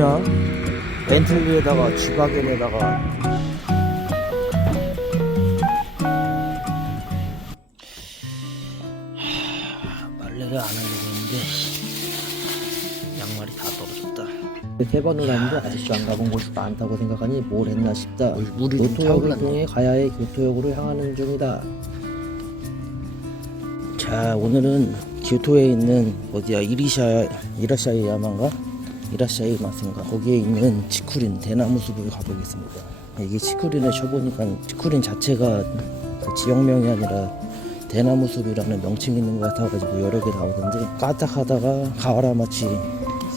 뭐냐? 벤틀리에다가 G바겐에다가 빨래를 안 하려고 했는데 양말이 다 떨어졌다. 3번을 왔는데 아직도 안 가본 곳이 많다고 생각하니 뭘 했나 싶다. 교토역을 통해 가야의 교토역으로 향하는 중이다. 자, 오늘은 교토에 있는 어디야, 이라샤이 야마인가? 이라샤이 마스인가? 거기에 있는 치쿠린 대나무 숲을 가보겠습니다. 이게 치쿠린을 쳐보니까 치쿠린 자체가 그 지역명이 아니라 대나무 숲이라는 명칭이 있는 것 같아가지고 여러 개 나오던데, 까딱하다가 가와라마치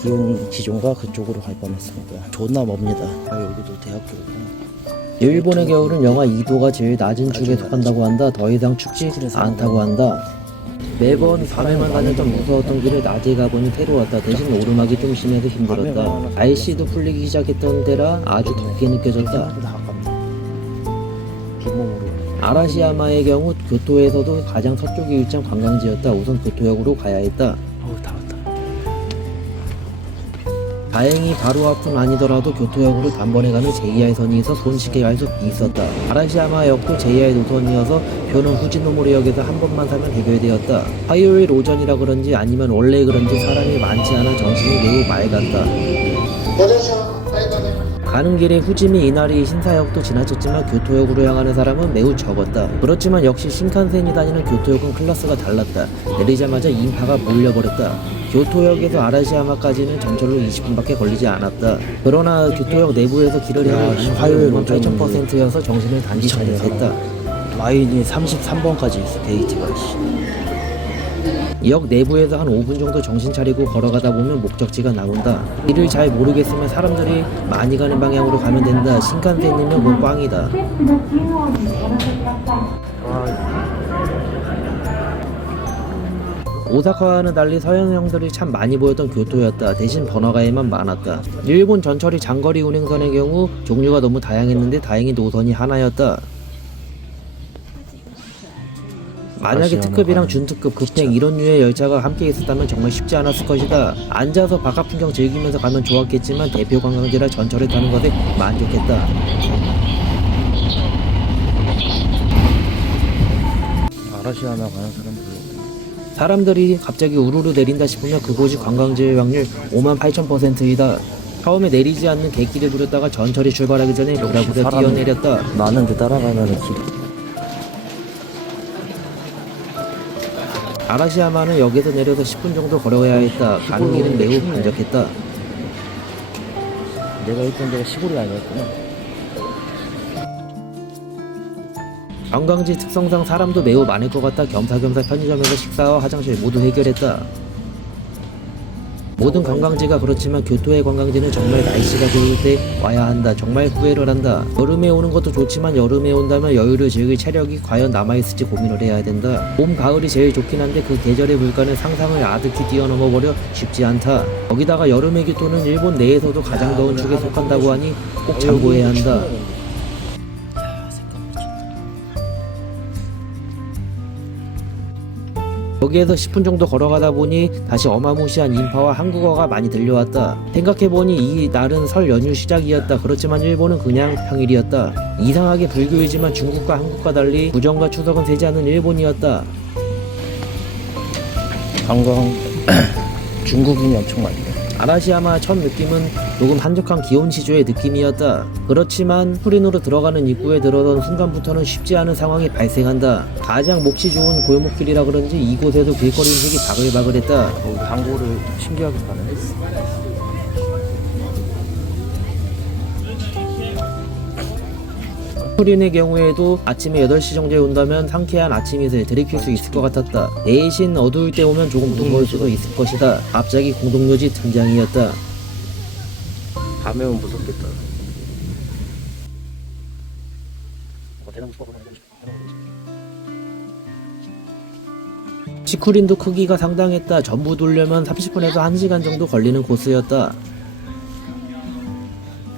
기온 지존가 그쪽으로 갈 뻔했습니다. 존나 멉니다. 여기도 대학교구나. 일본의 겨울은 영하 2도가 제일 낮은 축에 속한다고 한다. 더 이상 춥지 않다고 한다. 매번 밤에만 다녔던 무서웠던 길을 낮에 가보니 새로웠다. 대신 오르막이 좀 심해서 힘들었다. 날씨도 풀리기 시작했던 데라 아주 덥게 느껴졌다. 아라시야마의 경우 교토에서도 가장 서쪽이 위치한 관광지였다. 우선 교토역으로 가야 했다. 다행히 바로 앞은 아니더라도 교토역으로 단번에 가는 JR선이 있어 손쉽게 갈 수 있었다. 아라시야마역도 JR 노선이어서 표는 후지노모리역에서 한 번만 사면 해결되었다. 화요일 오전이라 그런지 아니면 원래 그런지 사람이 많지 않아 정신이 매우 맑았다. 가는 길에 후지미 이나리 신사역도 지나쳤지만 교토역으로 향하는 사람은 매우 적었다. 그렇지만 역시 신칸센이 다니는 교토역은 클래스가 달랐다. 내리자마자 인파가 몰려버렸다. 교토역에서 아라시야마까지는 전철로 20분밖에 걸리지 않았다. 그러나 교토역 내부에서 길을 헤매니 화요일은 8,000%여서 정신을 단지 차렸다. 라인이 33번까지 있어, 데이트가. 역 내부에서 한 5분 정도 정신 차리고 걸어가다 보면 목적지가 나온다. 길을 잘 모르겠으면 사람들이 많이 가는 방향으로 가면 된다. 신칸센이면 뭐 꽝이다. 오사카와는 달리 서양형들이 참 많이 보였던 교토였다. 대신 번화가에만 많았다. 일본 전철이 장거리 운행선의 경우 종류가 너무 다양했는데 다행히 노선이 하나였다. 만약에 특급이랑 준특급, 급행 이런 류의 열차가 함께 있었다면 정말 쉽지 않았을 것이다. 앉아서 바깥 풍경 즐기면서 가면 좋았겠지만 대표 관광지라 전철을 타는 것에 만족했다. 아라시야마 가는 사람들이 갑자기 우르르 내린다 싶으면 그곳이 관광지일 확률 58,000%이다. 처음에 내리지 않는 갯길을 부렸다가 전철이 출발하기 전에 보다보다 뛰어내렸다. 많은데 따라가면 길. 아라시야마는 역에서 내려서 10분 정도 걸어야 했다. 가는 길은 매우 번잡했다. 내가 있던 데가 시골이 아니었구나. 관광지 특성상 사람도 매우 많을 것 같아 겸사겸사 편의점에서 식사와 화장실 모두 해결했다. 모든 관광지가 그렇지만 교토의 관광지는 정말 날씨가 좋을 때 와야 한다. 정말 후회를 한다. 여름에 오는 것도 좋지만 여름에 온다면 여유를 즐길 체력이 과연 남아있을지 고민을 해야 된다. 봄, 가을이 제일 좋긴 한데 그 계절의 물가는 상상을 아득히 뛰어넘어버려 쉽지 않다. 거기다가 여름의 교토는 일본 내에서도 가장 더운 축에 속한다고 하니 꼭 참고해야 한다. 여기에서 10분 정도 걸어가다 보니 다시 어마무시한 인파와 한국어가 많이 들려왔다. 생각해보니 이 날은 설 연휴 시작이었다. 그렇지만 일본은 그냥 평일이었다. 이상하게 불교이지만 중국과 한국과 달리 구정과 추석은 세지 않는 일본이었다. 관광 중국인이 엄청 많네. 아라시야마 첫 느낌은 조금 한적한 기온시조의 느낌이었다. 그렇지만 후린으로 들어가는 입구에 들어선 순간부터는 쉽지 않은 상황이 발생한다. 가장 몫이 좋은 골목길이라 그런지 이곳에도 길거리 음식이 바글바글했다. 광고를 신기하게 파네. 후린의 경우에도 아침에 8시 정도에 온다면 상쾌한 아침이슬 들이킬 수 있을 것 같았다. 대신 어두울 때 오면 조금 무거울 수도 있을 것이다. 갑자기 공동묘지 등장이었다. 밤에 오면 무섭겠다. 치쿠린도 크기가 상당했다. 전부 돌려면 30분에서 1시간 정도 걸리는 코스였다.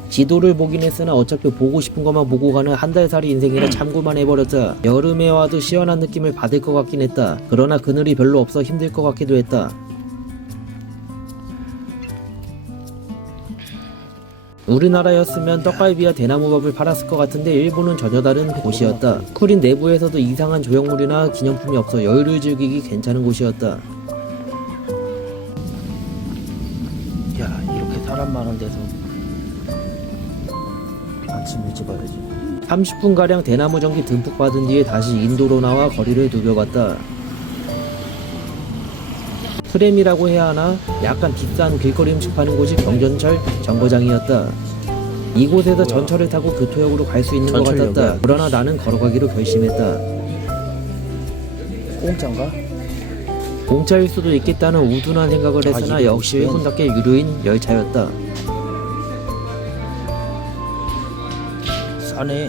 지도를 보긴 했으나 어차피 보고 싶은 것만 보고 가는 한 달살이 인생이라 참고만 해버렸다. 여름에 와도 시원한 느낌을 받을 것 같긴 했다. 그러나 그늘이 별로 없어 힘들 것 같기도 했다. 우리나라였으면 떡갈비와 대나무밥을 팔았을 것 같은데 일본은 전혀 다른 곳이었다. 쿠린 내부에서도 이상한 조형물이나 기념품이 없어 여유를 즐기기 괜찮은 곳이었다. 야, 이렇게 사람 많은 데서 아침 일찍 와야지. 30분가량 대나무 전기 듬뿍 받은 뒤에 다시 인도로 나와 거리를 누벼갔다. 프렘이라고 해야 하나? 약간 비싼 길거리 음식 파는 곳이 경전철 정거장이었다. 이곳에서 전철을 타고 교토역으로 갈 수 있는 것 같았다. 그러나 나는 걸어가기로 결심했다. 공짜인가? 공짜일 수도 있겠다는 우둔한 생각을 했으나 역시 일본답게 유료인 열차였다. 싸네.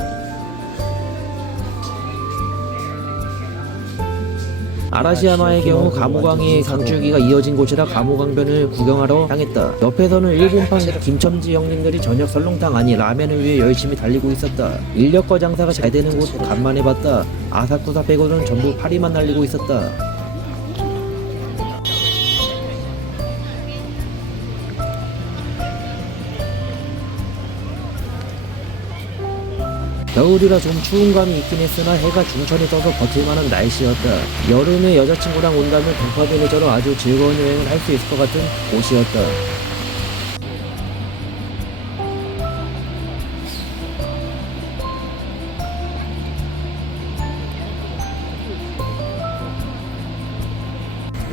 아라시야마의 경우 가모강의 강줄기가 이어진 곳이라 가모강변을 구경하러 향했다. 옆에서는 일본판 김첨지 형님들이 저녁 설렁탕 아니 라면을 위해 열심히 달리고 있었다. 인력거 장사가 잘 되는 곳 간만에 봤다. 아사쿠사 빼고는 전부 파리만 날리고 있었다. 겨울이라 좀 추운 감이 있긴 했으나 해가 중천에 떠서 버틸만한 날씨였다. 여름에 여자친구랑 온다면 동파변에저로 아주 즐거운 여행을 할 수 있을 것 같은 곳이었다.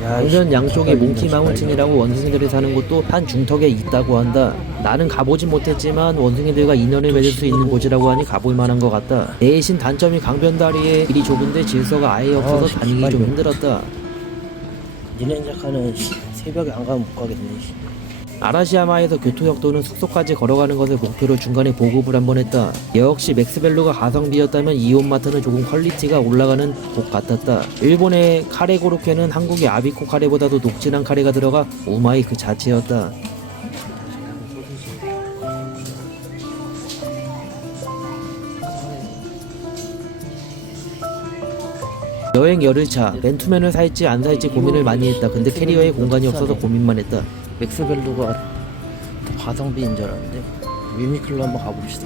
방면 양쪽에 몽키 마운틴이라고 원숭이들이 사는 곳도 한 중턱에 있다고 한다. 나는 가보진 못했지만 원숭이들과 인연을 맺을 수 있는 곳이라고 하니 가볼 만한 것 같다. 대신 단점이 강변다리의 길이 좁은데 질서가 아예 없어서 다니기 좀 힘들었다. 니네 작가는 새벽에 안 가면 못 가겠네. 아라시야마에서 교토역도는 숙소까지 걸어가는 것을 목표로 중간에 보급을 한번 했다. 역시 맥스벨루가 가성비였다면 이온마트는 조금 퀄리티가 올라가는 곳 같았다. 일본의 카레 고로케는 한국의 아비코 카레보다도 녹진한 카레가 들어가 우마이 그 자체였다. 여행 열흘차 맨투맨을 살지 안 살지 고민을 많이 했다. 근데 캐리어에 공간이 없어서 고민만 했다. 맥스벨루가 더 가성비인 줄 알았는데 유니클로 한번 가봅시다.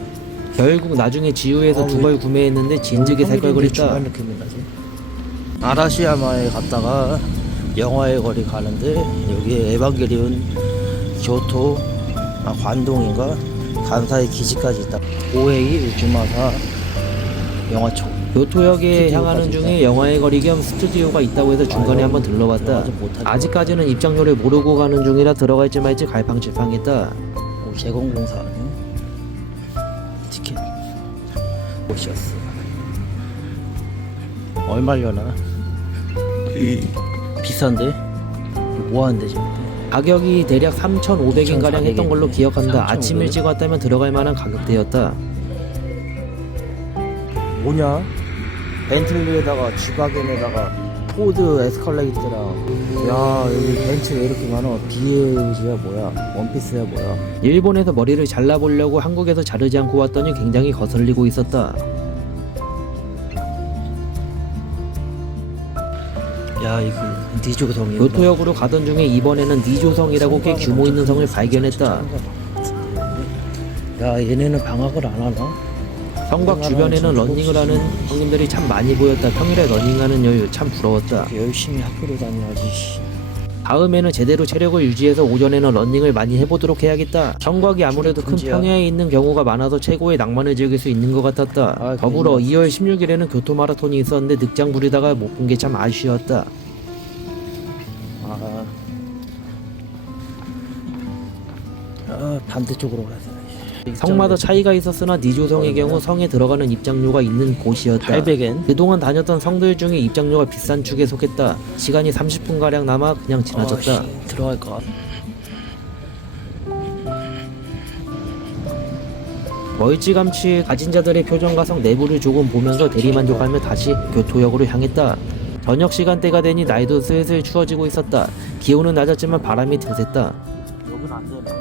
결국 나중에 지우에서 두 벌 구매했는데 진즉에 살 걸 그랬다. 느낌이 나지. 아라시야마에 갔다가 영화의 거리 가는데 여기에 에반게리온 교토 관동인가 간사이 기지까지 있다. 오헤이 우즈마사 영화청. 교토역에 향하는 중에 영화의 거리 겸 스튜디오가 있다고 해서 중간에 한번 들러봤다. 아직까지는 입장료를 모르고 가는 중이라 들어갈지 말지 갈팡질팡했다. 제공공사 아니야? 티켓 옷이었어. 얼마려나? 비싼데? 뭐하는데 지금? 가격이 대략 3,500엔가량 했던 걸로 기억한다. 아침 일찍 왔다면 들어갈 만한 가격대였다. 뭐냐? 벤틀리에다가 G바겐에다가 포드 에스컬레이트랑 야 여기 벤츠 왜 이렇게 많아? BMG야 뭐야? 원피스야 뭐야? 일본에서 머리를 잘라보려고 한국에서 자르지 않고 왔더니 굉장히 거슬리고 있었다. 야 이거 니조성이야. 교토역으로 가던 중에 이번에는 니조성이라고 꽤 규모 있는 성을 발견했다. 야 얘네는 방학을 안 하나? 성곽 주변에는 러닝을 하는 형님들이 참 많이 보였다. 평일에 러닝하는 여유 참 부러웠다. 열심히 학교를 다녀야지. 다음에는 제대로 체력을 유지해서 오전에는 러닝을 많이 해보도록 해야겠다. 성곽이 아무래도 큰 평야에 있는 경우가 많아서 최고의 낭만을 즐길 수 있는 것 같았다. 더불어 2월 16일에는 교토 마라톤이 있었는데 늑장 부리다가 못 본 게 참 아쉬웠다. 반대쪽으로 가야 돼. 성마다 차이가 있었으나 니조성의 경우 성에 들어가는 입장료가 있는 곳이었다. 800엔. 그동안 다녔던 성들 중에 입장료가 비싼 축에 속했다. 시간이 30분가량 남아 그냥 지나쳤다. 들어갈까? 멀찌감치 가진 자들의 표정과 성 내부를 조금 보면서 대리만족하며 다시 교토역으로 향했다. 저녁 시간대가 되니 날도 슬슬 추워지고 있었다. 기온은 낮았지만 바람이 드셌다. 여긴 안 되네.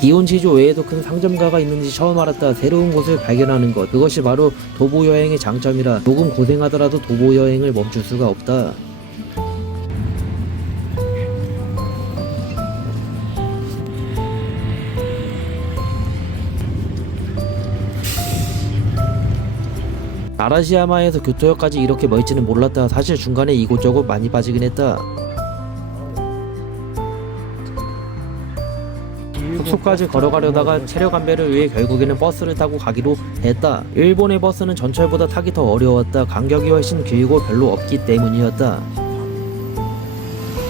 기온지조 외에도 큰 상점가가 있는지 처음 알았다. 새로운 곳을 발견하는 것, 그것이 바로 도보 여행의 장점이라 조금 고생하더라도 도보 여행을 멈출 수가 없다. 아라시야마에서 교토역까지 이렇게 멀지는 몰랐다. 사실 중간에 이곳저곳 많이 빠지긴 했다. 숙소까지 걸어가려다가 체력 안배를 위해 결국에는 버스를 타고 가기로 했다. 일본의 버스는 전철보다 타기 더 어려웠다. 간격이 훨씬 길고 별로 없기 때문이었다.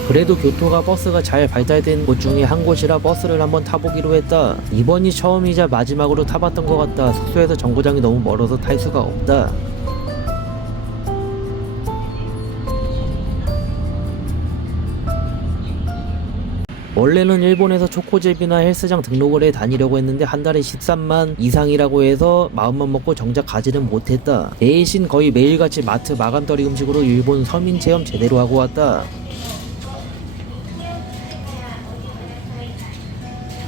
그래도 교토가 버스가 잘 발달된 곳 중에 한 곳이라 버스를 한번 타보기로 했다. 이번이 처음이자 마지막으로 타봤던 것 같다. 숙소에서 정거장이 너무 멀어서 탈 수가 없다. 원래는 일본에서 초코제비나 헬스장 등록을 해 다니려고 했는데 한 달에 13만 이상이라고 해서 마음만 먹고 정작 가지는 못했다. 대신 거의 매일같이 마트 마감떨이 음식으로 일본 서민 체험 제대로 하고 왔다.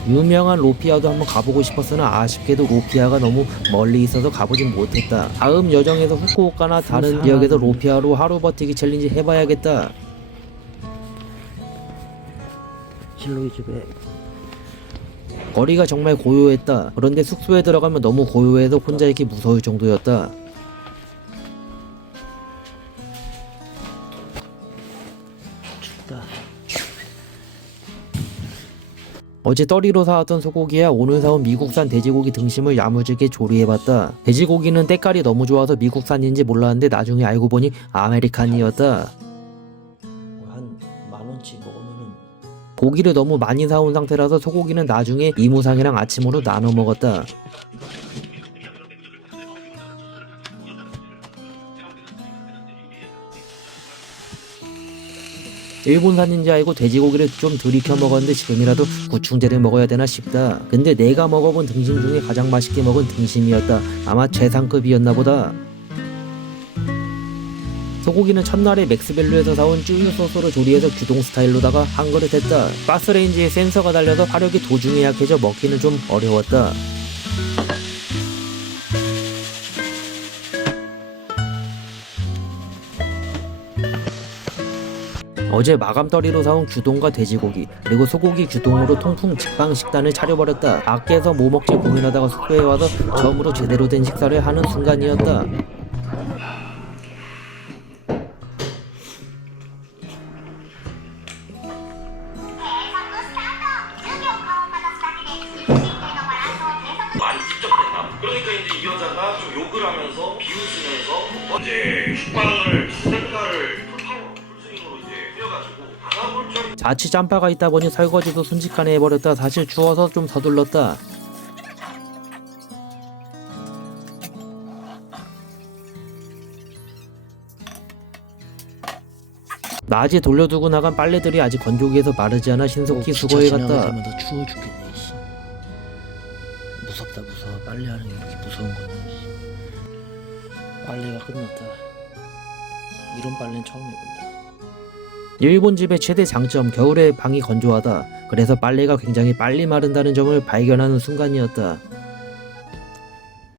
유명한 로피아도 한번 가보고 싶었으나 아쉽게도 로피아가 너무 멀리 있어서 가보진 못했다. 다음 여정에서 후쿠오카나 다른 지역에서 로피아로 하루 버티기 챌린지 해봐야겠다. 실로이 집에 거리가 정말 고요했다. 그런데 숙소에 들어가면 너무 고요해서 혼자 있기 무서울 정도였다. 춥다. 어제 떠리로 사왔던 소고기야 오늘 사온 미국산 돼지고기 등심을 야무지게 조리해봤다. 돼지고기는 때깔이 너무 좋아서 미국산인지 몰랐는데 나중에 알고 보니 아메리칸이었다. 한 10,000원치 먹으면은 고기를 너무 많이 사온 상태라서 소고기는 나중에 이무상이랑 아침으로 나눠 먹었다. 일본산인지 알고 돼지고기를 좀 들이켜 먹었는데 지금이라도 구충제를 먹어야 되나 싶다. 근데 내가 먹어본 등심 중에 가장 맛있게 먹은 등심이었다. 아마 최상급이었나 보다. 소고기는 첫날에 맥스밸류에서 사온 쯔유 소스로 조리해서 규동 스타일로다가 한 그릇 했다. 가스레인지에 센서가 달려서 화력이 도중에 약해져 먹기는 좀 어려웠다. 어제 마감떨이로 사온 규동과 돼지고기 그리고 소고기 규동으로 통풍 직방 식단을 차려버렸다. 밖에서 뭐 먹지 고민하다가 숙소에 와서 처음으로 제대로 된 식사를 하는 순간이었다. 많이 집적됐나? 그러니까 이제 이 여자가 좀 욕을 하면서 비웃으면서 이제 식빵을 생가를 풀스윙으로 이제 뛰어가지고 바람을 좀 자취 짬바가 있다 보니 설거지도 순식간에 해버렸다. 사실 추워서 좀 서둘렀다. 낮에 돌려두고 나간 빨래들이 아직 건조기에서 마르지 않아 신속히 수거해갔다. 지나가자마자 추워 죽겠네. 씨. 무섭다 무서워. 빨래하는 게 이렇게 무서운 거냐. 씨. 빨래가 끝났다. 이런 빨래는 처음 해본다. 일본 집의 최대 장점 겨울에 방이 건조하다. 그래서 빨래가 굉장히 빨리 마른다는 점을 발견하는 순간이었다.